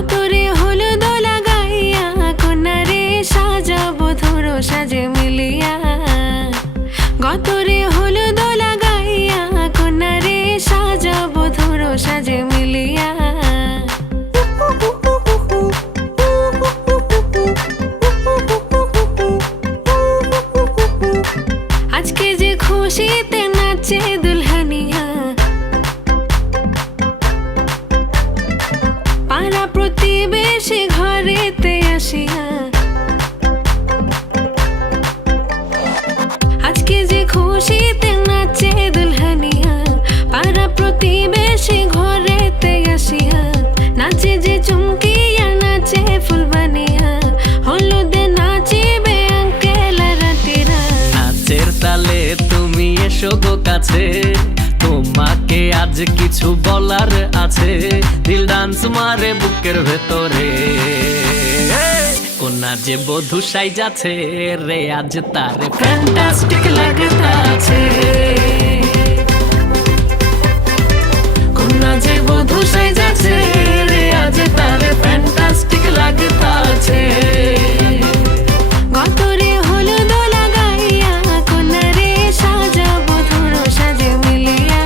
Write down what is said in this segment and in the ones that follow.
গতরে হলুদ লাগাইয়া কন্যারে সাজাবো ধরো সাজে মিলিয়া। গতরে হলুদ লাগাইয়া কন্যারে সাজাবো ধরো সাজে মিলিয়া। আজকে যে খুশিতে নাচে দুলহানিয়া, পাড়া প্রতিবেশী ঘরেতে আসিয়া। আজকে যে খুশিতে নাচে দুলহানিয়া, পাড়া প্রতিবেশী ঘরেতে আসিয়া। নাচে যে চুমকিয়া নাচে ফুলবানিয়া, হলুদে নাচিবে আঙ্কেল রাতিরা। নাচের তালে তুমি এসো গো কাছে, তোমাকে আজ কিছু বলার আছে। দিল ডান্স মারে বুকের ভেতরে, কোনা যে বধূ সাইজাছে রে আজ তারে ফ্যান্টাস্টিক লাগতাছে। কোনা যে বধূ সাইজাছে রে আজ তারে ফ্যান্টাস্টিক লাগতাছে। গতরে হলুদ লাগাইয়া কন্যারে সাজাবো ধরো সাজে মিলিয়া।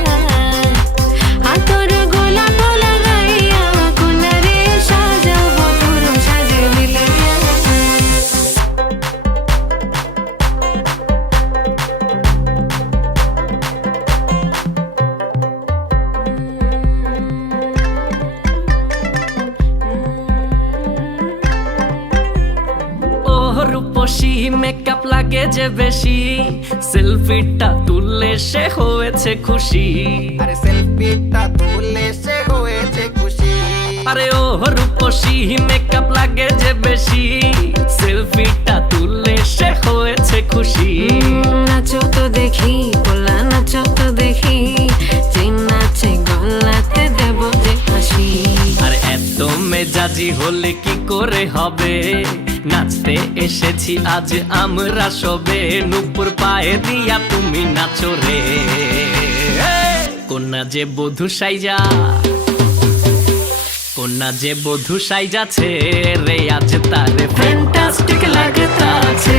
আতর গোলাপ লাগাইয়া কন্যারে সাজাবো ধরো সাজে মিলিয়া। রূপসী মেকআপ লাগে যে বেশি, সেলফিটা তুললে সে হয়েছে খুশি। আরে সেলফিটা তুললে সে হয়েছে খুশি। আরে ও রূপসী মেকআপ লাগে যে বেশি, সেলফিটা তুললে সে হয়েছে খুশি। নাচো তো দেখি পোলা নাচো তো দেখি, যে নাচে গলাতে দেব যে হাসি। আর এত মেজাজি হলে কি করে হবে, নাচতে এসেছি আজ আমরা সবে। নুপুর পায়ে দিয়া তুমি নাচো রে, কোনা যে বধূ সাইজা, কোনা যে বধূ সাইজাছে রে আজ তারে ফ্যান্টাস্টিক লাগতাছে।